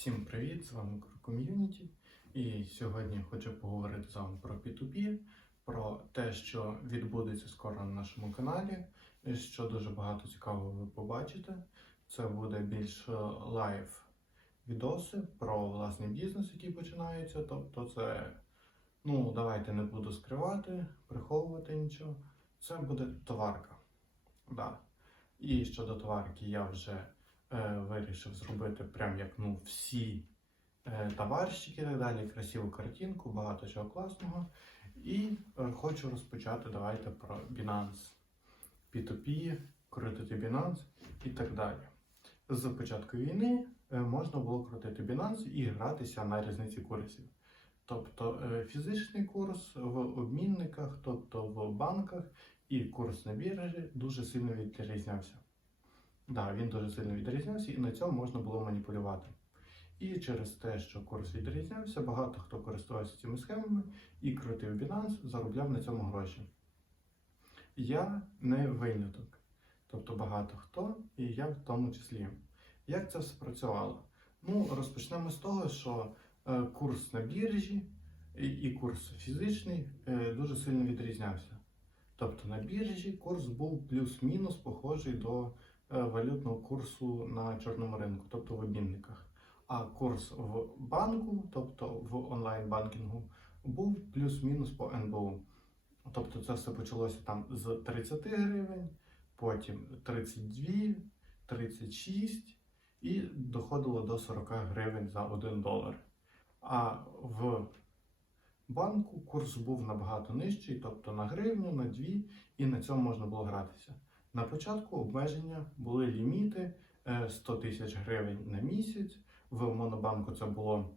Всім привіт! З вами Ком'юніті. І сьогодні хочу поговорити з вами про P2P, про те, що відбудеться скоро на нашому каналі, і що дуже багато цікавого ви побачите. Це буде більш лайв відоси про власний бізнес, який починається. Тобто, це, ну, давайте не буду скривати, приховувати нічого. Це буде товарка. Да. І щодо товарки я вже е, вирішив зробити прям як ну, всі е, товарщики і так далі, красиву картинку, багато чого класного. І е, хочу розпочати давайте про Binance, P2P, крутити Binance і так далі. З початку війни е, можна було крутити Binance і гратися на різниці курсів. Тобто е, фізичний курс в обмінниках, тобто в банках, і курс на біржі дуже сильно відрізнявся. Да, він дуже сильно відрізнявся, і на цьому можна було маніпулювати. І через те, що курс відрізнявся, багато хто користувався цими схемами і крутив Binance, заробляв на цьому гроші. Я не виняток. Тобто багато хто, і я в тому числі. Як це все працювало? Ну, розпочнемо з того, що е, курс на біржі і, і курс фізичний е, дуже сильно відрізнявся. Тобто на біржі курс був плюс-мінус похожий до валютного курсу на чорному ринку, тобто в обмінниках. А курс в банку, тобто в онлайн-банкінгу, був плюс-мінус по НБУ. Тобто це все почалося там з 30 гривень, потім 32, 36 і доходило до 40 гривень за 1 долар. А в банку курс був набагато нижчий, тобто на гривню, на 2, і на цьому можна було гратися. На початку обмеження були ліміти е, 100 тисяч гривень на місяць. В Монобанку це було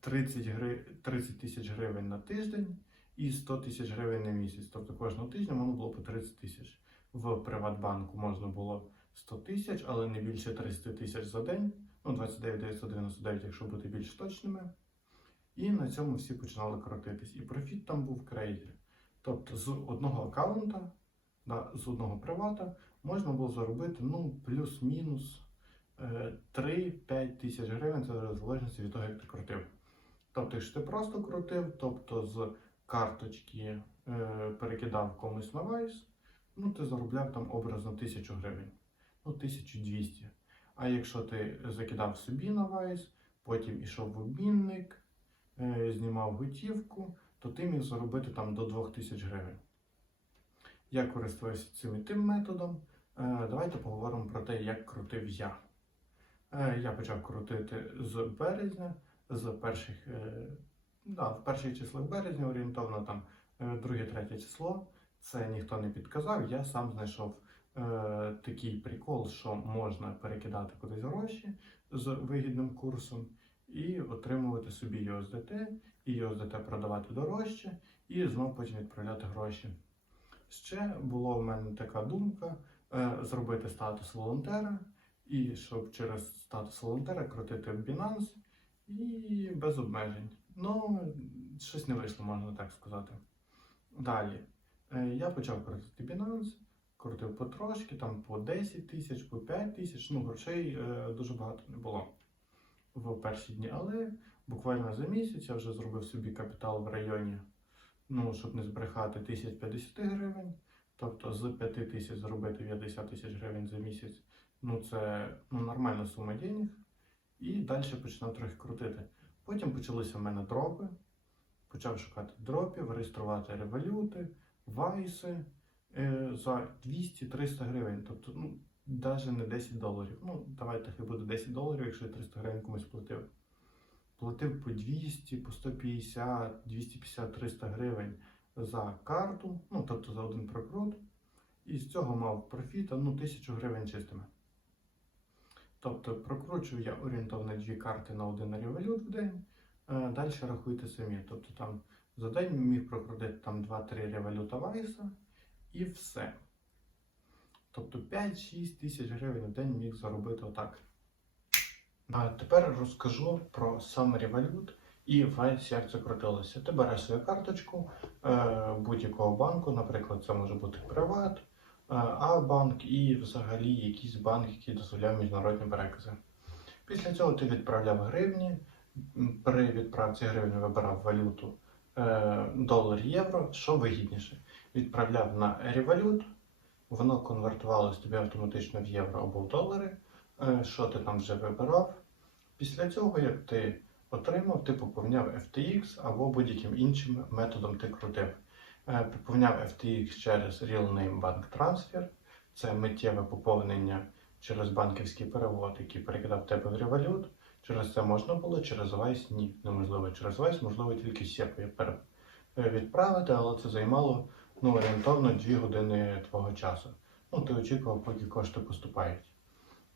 30 тисяч гривень на тиждень і 100 тисяч гривень на місяць. Тобто кожного тижня воно було по 30 тисяч. В Приватбанку можна було 100 тисяч, але не більше 30 тисяч за день. Ну, 29 999, якщо бути більш точними. І на цьому всі починали крутитись. І профіт там був крейзі. Тобто з одного аккаунта, да, з одного привата можна було заробити ну, плюс-мінус е, 3-5 тисяч гривень, це в залежності від того, як ти крутив. Тобто, якщо ти просто крутив, тобто з карточки е, перекидав комусь на Vice, ну ти заробляв там образно 1000 гривень, ну 1200. А якщо ти закидав собі на Vice, потім ішов в обмінник, е, знімав готівку, то ти міг заробити там до 2000 гривень. Я користуюся цим і тим методом. Е, Давайте поговоримо про те, як крутив я. Е, Я почав крутити з березня, з перших, е, да, в перших числах березня, орієнтовно там друге-третє число. Це ніхто не підказав, я сам знайшов е, такий прикол, що можна перекидати кудись гроші з вигідним курсом і отримувати собі USDT, і USDT продавати дорожче, і знову потім відправляти гроші. Ще була в мене така думка е, зробити статус волонтера, і щоб через статус волонтера крутити Binance і без обмежень. Ну, щось не вийшло, можна так сказати. Далі. Е, Я почав крутити Binance, крутив потрошки, там по 10 тисяч, по 5 тисяч. Ну, грошей е, дуже багато не було в перші дні, але буквально за місяць я вже зробив собі капітал в районі, ну, щоб не збрехати, 1050 гривень. Тобто з 5 тисяч зробити 50 тисяч гривень за місяць. Ну, це ну, нормальна сума денег. І далі починав трохи крутити. Потім почалися в мене дропи. Почав шукати дропів, реєструвати революти, вайси е, за 200-300 гривень. Тобто, ну, навіть не 10 доларів. Ну, давайте хай буде 10 доларів, якщо я 300 гривень комусь платив. Платив по 200, по 150, 250, 300 гривень за карту, ну тобто за один прокрут. І з цього мав профіта ну, 1000 гривень чистими. Тобто прокручую я орієнтовно дві карти на один револют в день. Е, Далі рахуйте самі. Тобто там за день міг прокрутити там 2-3 революта Вайса і все. Тобто 5-6 тисяч гривень в день міг заробити отак. А тепер розкажу про сам револют і весь як це крутилося. Ти береш свою карточку е, будь-якого банку, наприклад, це може бути Приват, е, А-банк і взагалі якийсь банк, який дозволяє міжнародні перекази. Після цього ти відправляв гривні. При відправці гривні вибирав валюту е, долар, євро, що вигідніше. Відправляв на Revolut, воно конвертувалось тобі автоматично в євро або в долари, що ти там вже вибирав. Після цього, як ти отримав, ти поповняв FTX або будь-яким іншим методом ти крутив. Е, Поповняв FTX через Real Name Bank Transfer. Це миттєве поповнення через банківський перевод, який перекидав тебе в Revolut. Через це можна було, через Vice ні, неможливо. Через Vice можливо тільки пере- е, відправити, але це займало ну, орієнтовно 2 години твого часу. Ну, ти очікував, поки кошти поступають.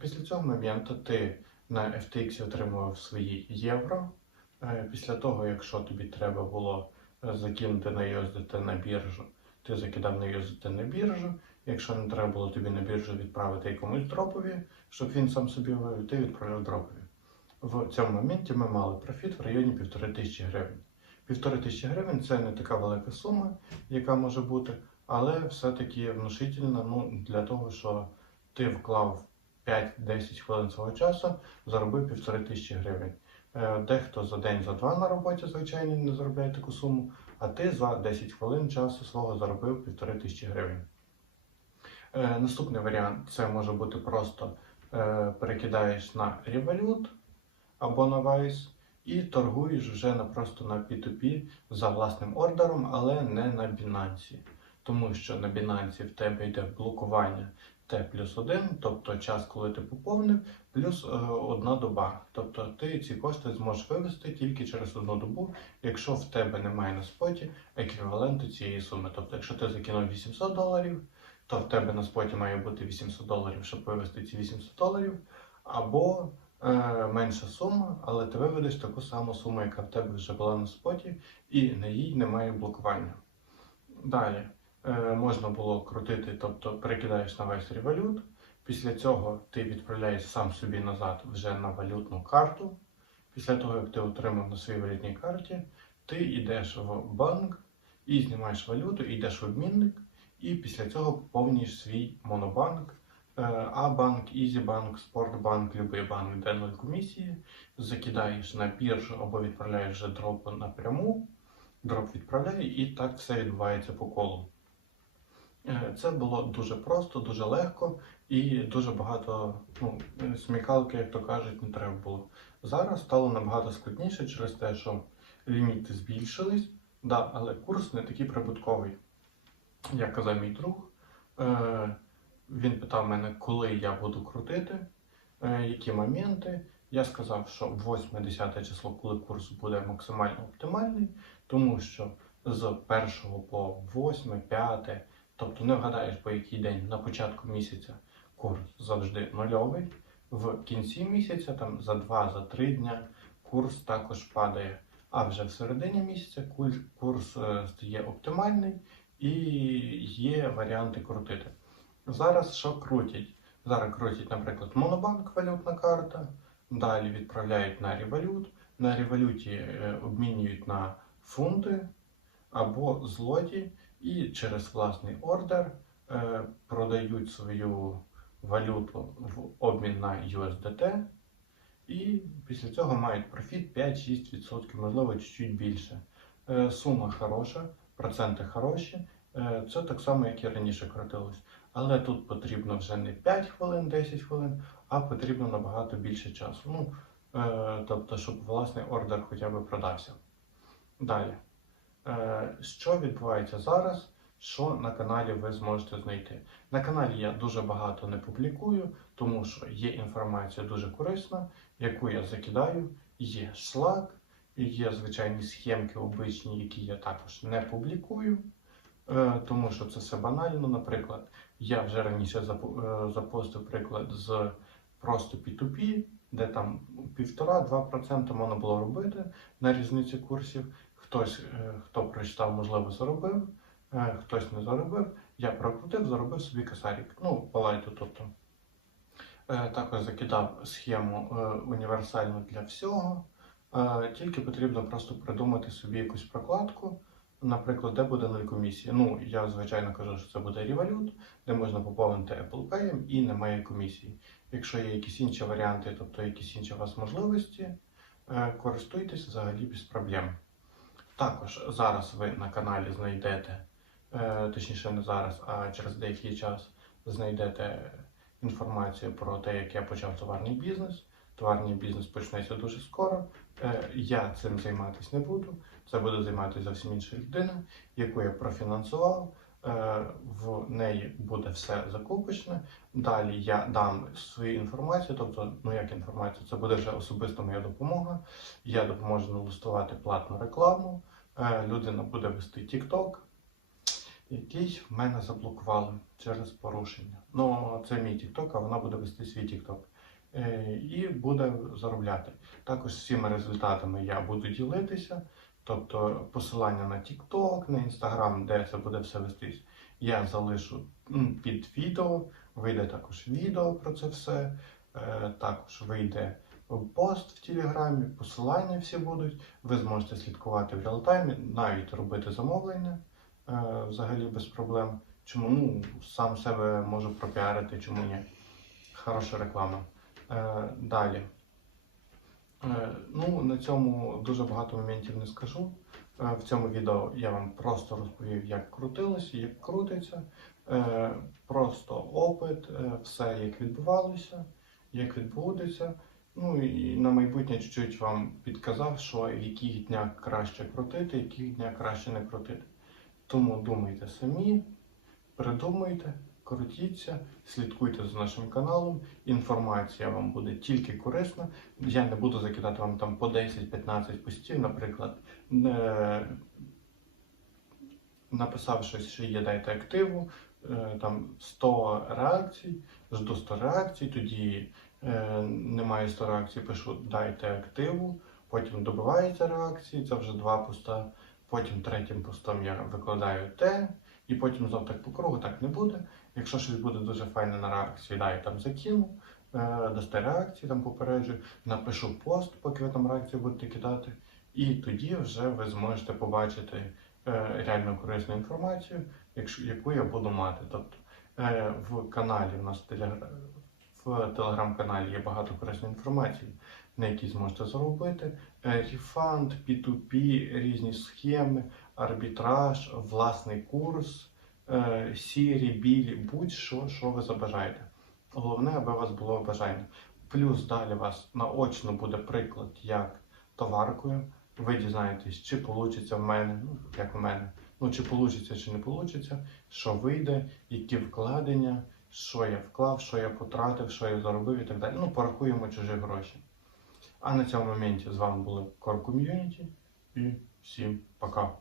Після цього моменту ти на FTX отримував свої євро. Е, Після того, якщо тобі треба було е, закинути на USDT на біржу, ти закидав на USDT на біржу. Якщо не треба було тобі на біржу відправити якомусь дропові, щоб він сам собі вивів, ти відправляв дропові. В цьому моменті ми мали профіт в районі 1500 гривень. 1500 гривень це не така велика сума, яка може бути, але все-таки внушительна ну, для того, що ти вклав 5-10 хвилин свого часу, заробив 1500 гривень. Е, Дехто за день, за два на роботі, звичайно, не заробляє таку суму, а ти за 10 хвилин часу свого заробив 1500 гривень. Е, Наступний варіант це може бути просто е, перекидаєш на Revolut або на Vice і торгуєш вже просто на P2P за власним ордером, але не на Binance. Тому що на Binance в тебе йде блокування T плюс 1, тобто час, коли ти поповнив, плюс е, одна доба. Тобто ти ці кошти зможеш вивести тільки через одну добу, якщо в тебе немає на споті еквіваленту цієї суми. Тобто, якщо ти закинув 800 доларів, то в тебе на споті має бути 800 доларів, щоб вивести ці 800 доларів, або е, менша сума, але ти виведеш таку саму суму, яка в тебе вже була на споті, і на їй немає блокування. Далі можна було крутити, тобто перекидаєш на весь револют. Після цього ти відправляєш сам собі назад вже на валютну карту. Після того, як ти отримав на своїй валютній карті, ти йдеш в банк і знімаєш валюту, і йдеш в обмінник, і після цього поповнюєш свій монобанк, е, А-банк, Ізібанк, Спортбанк, будь-який банк, де нуль комісії, закидаєш на біржу або відправляєш вже дроп напряму, дроп відправляє, і так все відбувається по колу. Це було дуже просто, дуже легко і дуже багато ну, смікалки, як то кажуть, не треба було. Зараз стало набагато складніше через те, що ліміти збільшились, да, але курс не такий прибутковий. Як казав мій друг, е, він питав мене, коли я буду крутити, е, які моменти. Я сказав, що 8-10 число, коли курс буде максимально оптимальний, тому що з 1 по 8, 5, тобто не вгадаєш по який день на початку місяця курс завжди нульовий. В кінці місяця, там за 2-3 дня, курс також падає. А вже в середині місяця курс е, стає оптимальний і є варіанти крутити. Зараз що крутять? Зараз крутять, наприклад, Монобанк валютна карта, далі відправляють на Revolut, на Revolut е, обмінюють на фунти або злоті і через власний ордер е, продають свою валюту в обмін на USDT. І після цього мають профіт 5-6%, можливо, чуть-чуть більше. Е, Сума хороша, проценти хороші. Е, Це так само, як і раніше крутилось. Але тут потрібно вже не 5 хвилин, 10 хвилин, а потрібно набагато більше часу. Ну, тобто, щоб власний ордер хоча б продався. Далі. Е, Що відбувається зараз? Що на каналі ви зможете знайти? На каналі я дуже багато не публікую, тому що є інформація дуже корисна, яку я закидаю, є шлак, є звичайні схемки обичні, які я також не публікую, е, тому що це все банально. Наприклад, я вже раніше е, запостив приклад з просто P2P, де там 1,5-2% можна було робити на різниці курсів. Хтось, е, хто прочитав, можливо, заробив, е, хтось не заробив. Я прокрутив, заробив собі косарик. Ну, по лайту, тобто. Е, Також закидав схему універсальну для всього. Тільки потрібно просто придумати собі якусь прокладку, наприклад, де буде нуль комісії. Ну, я звичайно кажу, що це буде Revolut, де можна поповнити Apple Pay і немає комісії. Якщо є якісь інші варіанти, тобто якісь інші у вас можливості, користуйтесь взагалі без проблем. Також зараз ви на каналі знайдете, е, точніше не зараз, а через деякий час знайдете інформацію про те, як я почав товарний бізнес. Товарний бізнес почнеться дуже скоро. Е, Я цим займатися не буду. Це буде займатися зовсім інша людина, яку я профінансував. Е, В неї буде все закупочне. Далі я дам свою інформацію, тобто, ну як інформацію, це буде вже особиста моя допомога. Я допоможу налаштувати платну рекламу. Е, Людина буде вести TikTok, який в мене заблокували через порушення. Ну, це мій TikTok, а вона буде вести свій TikTok. Е, І буде заробляти. Також всіми результатами я буду ділитися. Тобто посилання на TikTok, на Instagram, де це буде все вестись, я залишу під відео. Вийде також відео про це все. Е, Також вийде пост в Телеграмі, посилання всі будуть. Ви зможете слідкувати в реалтаймі, навіть робити замовлення е, взагалі без проблем. Чому ну, сам себе можу пропіарити, чому ні? Хороша реклама. Е, Далі. Е, Ну, на цьому дуже багато моментів не скажу. Е, В цьому відео я вам просто розповів, як крутилося, як крутиться. Е, Просто опит, все як відбувалося, як відбудеться. Ну і на майбутнє чуть-чуть вам підказав, що в яких днях краще крутити, яких днях краще не крутити. Тому думайте самі, придумуйте, крутіться, слідкуйте за нашим каналом. Інформація вам буде тільки корисна. Я не буду закидати вам там по 10-15 постів, наприклад. Е, написав що є, дайте активу, е, там 100 реакцій, жду 100 реакцій, тоді е, немає 100 реакцій, пишу дайте активу, потім добивається реакції, це вже два поста, потім третім постом я викладаю те, і потім знов так по кругу так не буде. Якщо щось буде дуже файне на реакцію, да, я там закину, е, дасте реакції, там попереджу, напишу пост, поки ви там реакцію будете кидати. І тоді вже ви зможете побачити е, реально корисну інформацію, якщо, яку я буду мати. Тобто е, в каналі у нас в телеграм-каналі є багато корисної інформації, на якій зможете заробити. Е, Рефанд, P2P, різні схеми, арбітраж, власний курс, сірі, білі, будь-що, що ви забажаєте. Головне, аби у вас було бажання. Плюс далі у вас наочно буде приклад, як товаркою. Ви дізнаєтесь, чи вийде в мене, ну як у мене, ну чи вийде, чи не вийде, що вийде, які вкладення, що я вклав, що я потратив, що я заробив і так далі. Ну, порахуємо чужі гроші. А на цьому моменті з вами були Core Community і всім пока.